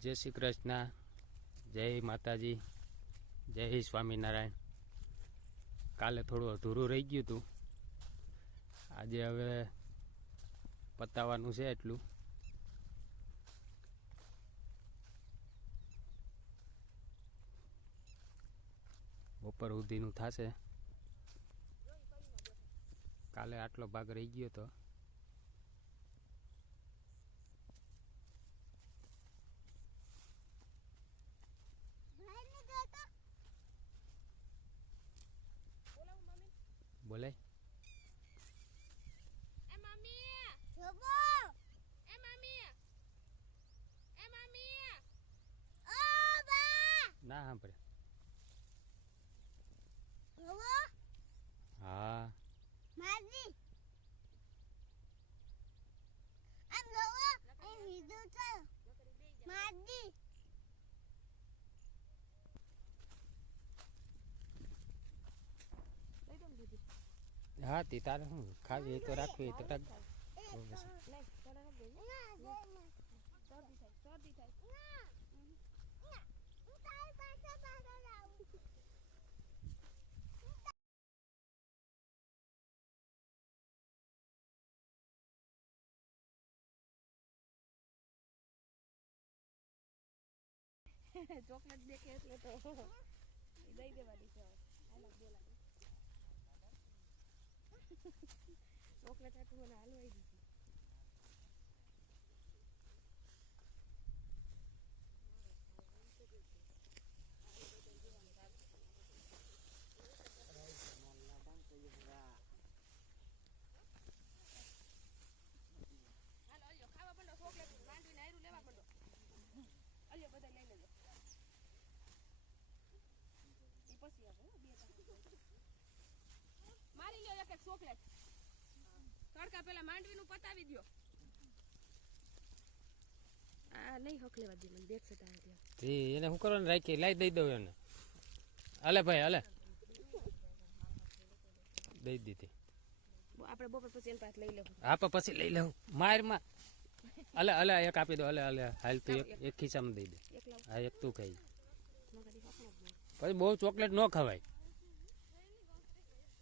જય શ્રી કૃષ્ણ, જય માતાજી, જય સ્વામિનારાયણ. કાલે થોડું અધૂરું રહી ગયું હતું. આજે હવે પતાવવાનું છે એટલું. બપોર સુધીનું થશે. કાલે આટલો ભાગ રહી ગયો તો બોલે એ મમ્મી જોબો એ મમ્મી એ મમ્મી ઓ બા ના સાંભળે જોબો હા માજી આમ જોબો એ હીધું છે માજી લઈ દો ને દીદી હા તે તારે શું ખાવી એ તો રાખવી તો ચોકલેટ દેખે એટલે તો દઈ દેવાની છે હાલો બોલા ચોકલેટ હાટું મને હાલવાઈ દીધી હાલો અલ્યો ખાવા માંડો ચોકલેટ માંડવીને આયરું લેવા માંડો અલ્યો બધા લઈ લેજો ઈ પછી આવે હો, બે ત્રણ. મારી લ્યો એક એક ચોકલેટ. તડકા પેલા માંડવીનું પતાવી દો આ નહીં હક લેવા દે મને બેગ છે તારે ત્યાં. જી એને શું કરવાનું? રાખી લાઈ દઈ દઉં એને અલે ભાઈ હલે. દઈ દીધી. આપણે બપોર પછી એની પાસે લઈ લઉં. હા પણ પછી લઈ લઉં. મારમાં અલે અલે એક આપી દો અલે અલે હાલ તું એક એક ખિસ્સામાં દઈ દે. હા એક તું ખાઈ. પછી બહુ ચોકલેટ ન ખવાય.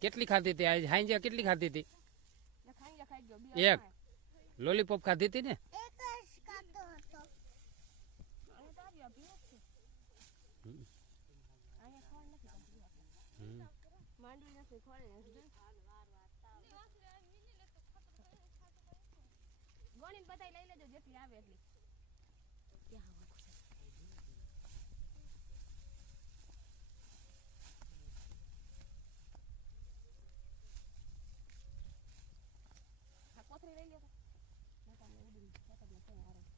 કેટલી ખાધી હતી? આજે હાંજે કેટલી ખાધી હતી? એક. લોલીપોપ ખાધી હતી ને એક જ કાતો હતો અહીંયા તો આવ્યો પીવો જ છે હમ. અહીંયા ખવાડ નથી કરતી આપણે. હમ. માંડવી નથી ખોળે નથી ગણીને બધાય લઈ લેજો જેટલી આવે એટલી ક્યાં આવવાનું છે હા કોથળી લઈ લ્યો તો. મેં તમને ઉડીને ખેતરમાં ક્યાંય આરામ.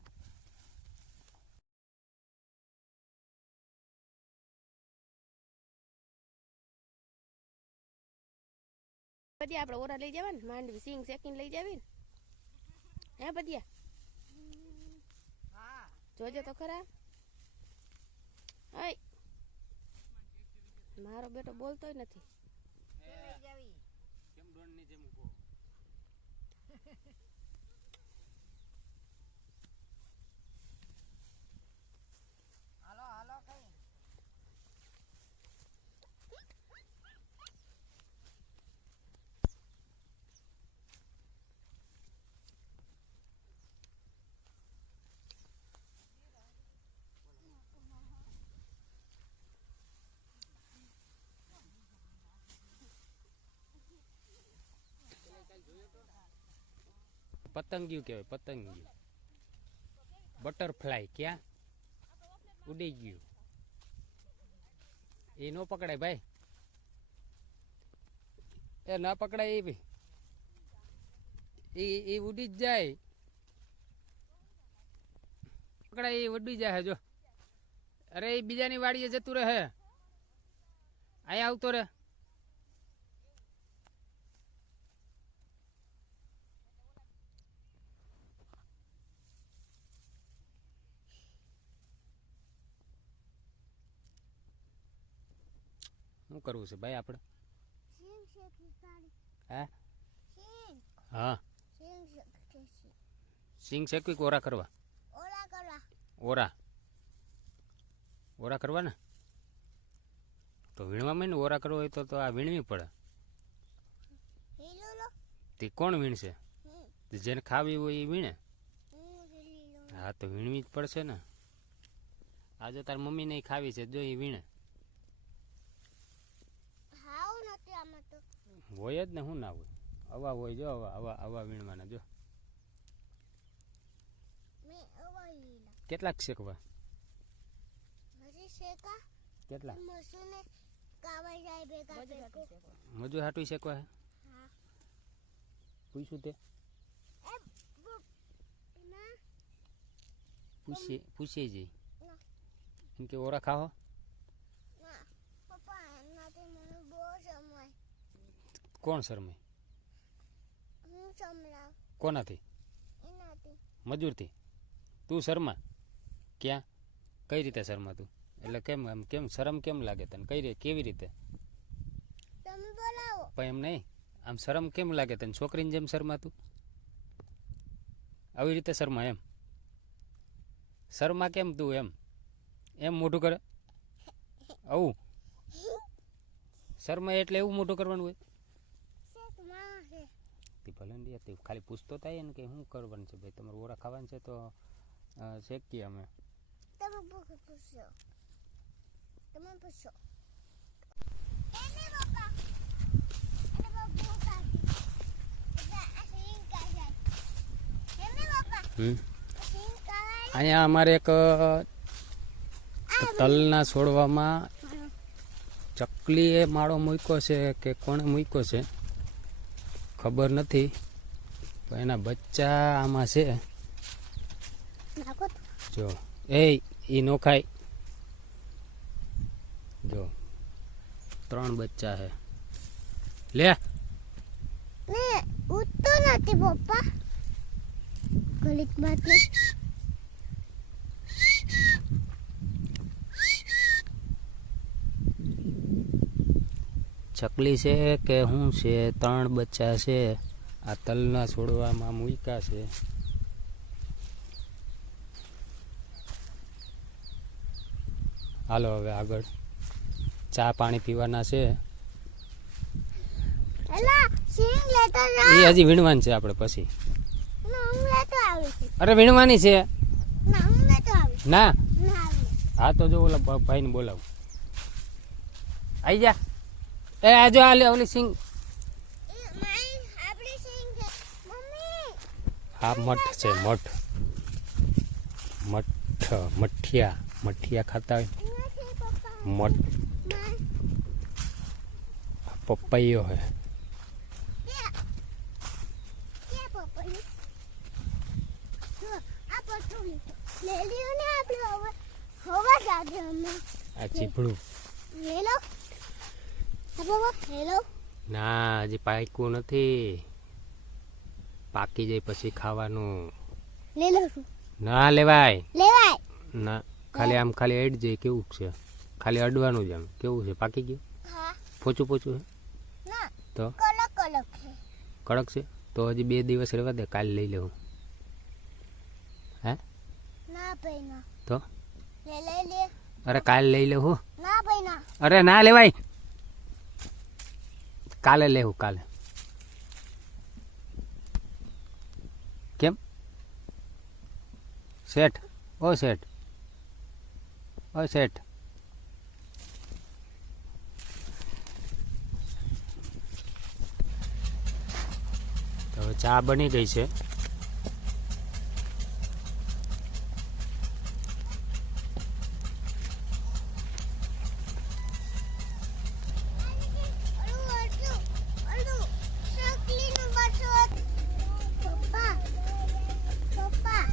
પદિયા આપણે ઓરા લઈ જવા ને માંડવી સિંગ શેકીને લઈ જાવી ને હે. પદિયા જોજો તો ખરા. હઈ મારો બેટો બોલતોય નથી. હાલો પતંગિયું કહેવાય, પતંગિયું. બટરફ્લાય ક્યાં? ઉડી ગયું. એ ન પકડાય ભાઈ. એ ના પકડાય એ ભાઈ એ એ ઉડી જ જાય. પકડાય એ, ઉડી જાય જો અરે, એ બીજાની વાડીએ જતું રહે. અહીંયા આવતો રહે. શું કરવું છે ભાઈ આપણે? હે? હા. સિંગ શેકી સિંગ શેકવી ઓરા કરવા? ઓરા ઓરા. કરવા ને તો વીણવામાં ને ઓરા કરવો હોય તો તો આ વીણવી પડે. તે કોણ વીણશે? જેને ખાવી હોય એ વીણે. હા તો વીણવી જ પડશે ને. આજે તાર મમ્મીને ખાવી છે જો એ વીણે હાવ નથી આમાં તો હોય જ ને શું ના હોય? આવા હોય જો આવા આવા આવા વીણવાના જો. કેટલાક શેકવા? કેટલા મજૂર હાટું શેકવા. પૂછ્યું તે? પૂછીએ પૂછીએ જઈ ના. એમ કે ઓરા ખાઓ ના પપ્પા એનાથી મને બહુ સમય કોણ શરમે હું સમલાવ કોનાથી? એનાથી. મજૂરથી. તું શર્મા? ક્યાં? કઈ રીતે શર્મા તું એટલે કેમ એમ કેમ શરમ કેમ લાગે તને? કઈ રીતે કેવી રીતે? તમે બોલાવો. પણ એમ નહીં. આમ શરમ કેમ લાગે તને? છોકરીની જેમ શર્મા તું આવી રીતે શર્મા એમ? શર્મા કેમ તું એમ? એમ મોટું કરે? આવું? શર્મા એટલે એવું મોટું કરવાનું હોય? તે ભલે ને હતી. ખાલી પૂછતો થાય ને કે શું કરવાનું છે ભાઈ? તમારે ઓરા ખાવાનું છે તો શેકીએ અમે? તમે પૂછો અહીંયા અમારે એક તલના છોડવામાં ચકલીએ માળો મૂક્યો છે કે કોણે મૂક્યો છે? ખબર નથી પણ એના બચ્ચા આમાં છે. જો એ એ નો ખાય. જો ત્રણ બચ્ચા છે. લે. ઉઠતો નથી પપ્પા. ગલિત બાદ ચકલી છે કે શું છે? ત્રણ બચ્ચા છે. આ તલના છોડવામાં મૂકા છે. હાલો હવે આગળ. ચા પાણી પીવાના છે. એ હજી વીણવાની છે આપણે પછી. આવી અરે વીણવાની છે? ના હું આવી આવી તો જો ઓલા ભાઈને બોલાવું. આઈ જા. એ આજો આ લે ઓલી સિંગ. હા મઠ છે મઠ. મઠ મઠિયા મઠિયા ખાતા હોય. મઠ. પપૈયો હે. આ પટ્ટું હેલો હેલો ના હજી પાક્યું નથી. પાકી જાય પછી ખાવાનું. લે લો છું. ના લેવાય. લેવાય? ના ખાલી આમ ખાલી અડ જાય કેવું છે? ખાલી અડવાનું જ આમ કેવું છે? પાકી ગયું? હા. પોચું પોચું છે ના તો? કડક કડક છે. કડક છે? તો હજી બે દિવસ રહેવા દે કાલે લઈ લેવું હે? ના ભાઈ ના. તો? લે લે લે. અરે કાલે લઈ લેવું ના ભાઈ ના. અરે ના લેવાય. કાલે લેવું કાલે. કેમ? શેઠ ઓ શેઠ ઓ શેઠ. તો ચા બની ગઈ છે અડું અડું અડું શકલીનું બચ્ચું પપ્પા પપ્પા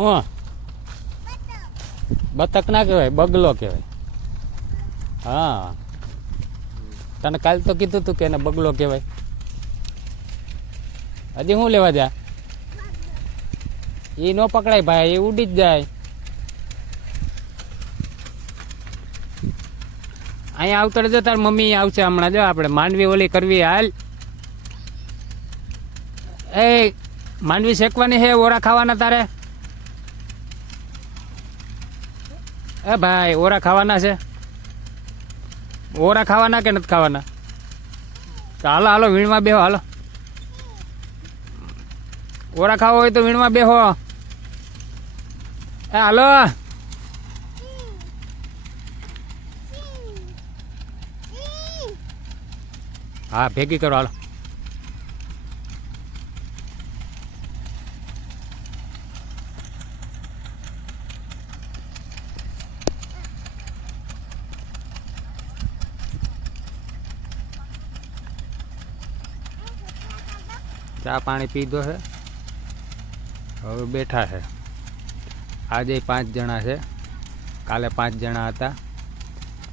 હું. બતક ના કહેવાય, બગલો કહેવાય. હા. તને કાલ તો કીધું તું કે એને બગલો કહેવાય. હજી શું લેવા જા? એ ન પકડાય ભાઈ, એ ઉડી જ જાય. અહીંયા આવતો રહેજો, તાર મમ્મી આવશે હમણાં. જો, આપણે માંડવી ઓલી કરવી હાલ. એ, માંડવી શેકવાની છે ઓરા ખાવાના તારે? એ ભાઈ, ઓરા ખાવાના છે? ઓરા ખાવાના કે નથી ખાવાના? હાલો હાલો, વીણમાં બેહો, હાલો. ઓરા ખાવા હોય તો વીણમાં બેહો. એ, હાલો. હા, ભેગી કરો, હાલો. ચા પાણી પીધો છે. હવે બેઠા છે. આજે પાંચ જણા છે. કાલે પાંચ જણા હતા.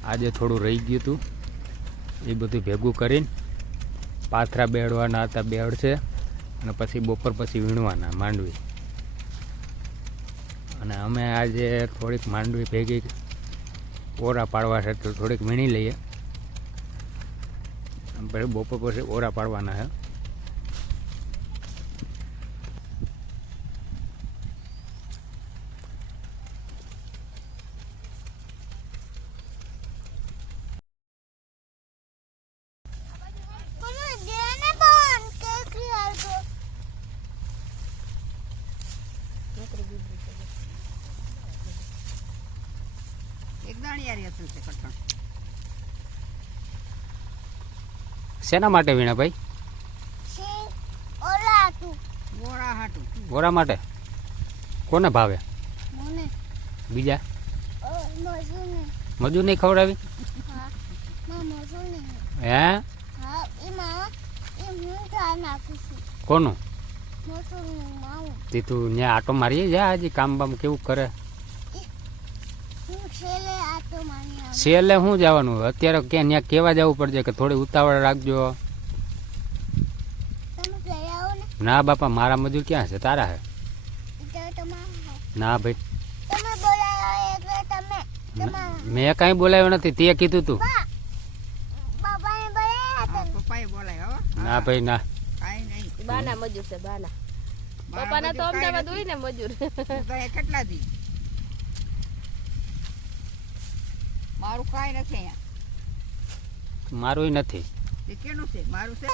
આજે થોડું રહી ગયું હતું એ બધું ભેગું કરીને પાથરા બેડવાના હતા, બેડ છે. અને પછી બપોર પછી વીણવાના માંડવી. અને અમે આજે થોડીક માંડવી ભેગી ઓરા પાડવા છે, તો થોડીક વીણી લઈએ. પછી બપોર પછી ઓરા પાડવાના છે મમ્મી દેને પણ કેક લાવજો એક દાણિયારી હતું છે કઠણ શેના માટે વીણા ભાઈ? ઓરા માટે? કોને ભાવે? બીજા? મજૂર નહીં ખવડાવી? હા કોનું? તે તું ત્યાં આટો મારીએ જા હજી કામ બામ કેવું કરે? છેલ્લે શું જવાનું અત્યારે ક્યાં ત્યાં કેવા જવું પડશે કે થોડી ઉતાવળ રાખજો? તમે ગયા આવો ને. ના બાપા મારા મજૂર ક્યાં છે? તારા હે? ના ભાઈ. તમે બોલાવ્યા એટલે તમે તમારા મેં કાંઈ બોલાવ્યો નથી તે કીધું તું. ના. ભાઈ ના. કાંઈ બાના મજૂર છે બાના. પપ્પાના તો અમદાવાદ હોય ને મજૂર. નથી. હું તો એ કેટલા દી? મારું કાંઈ નથી અહીંયા. મારું નથી. એ કેનું છે? મારું છે?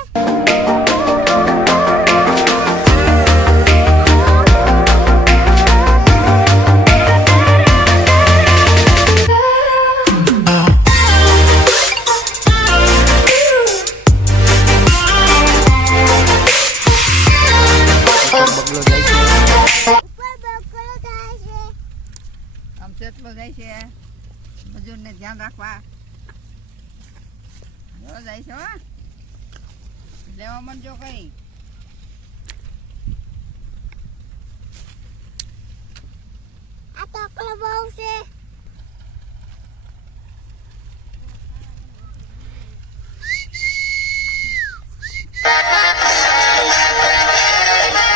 જાય છે. મજૂરને ધ્યાન રાખવા. જાય છો લેવા જો કઈ. આ છે.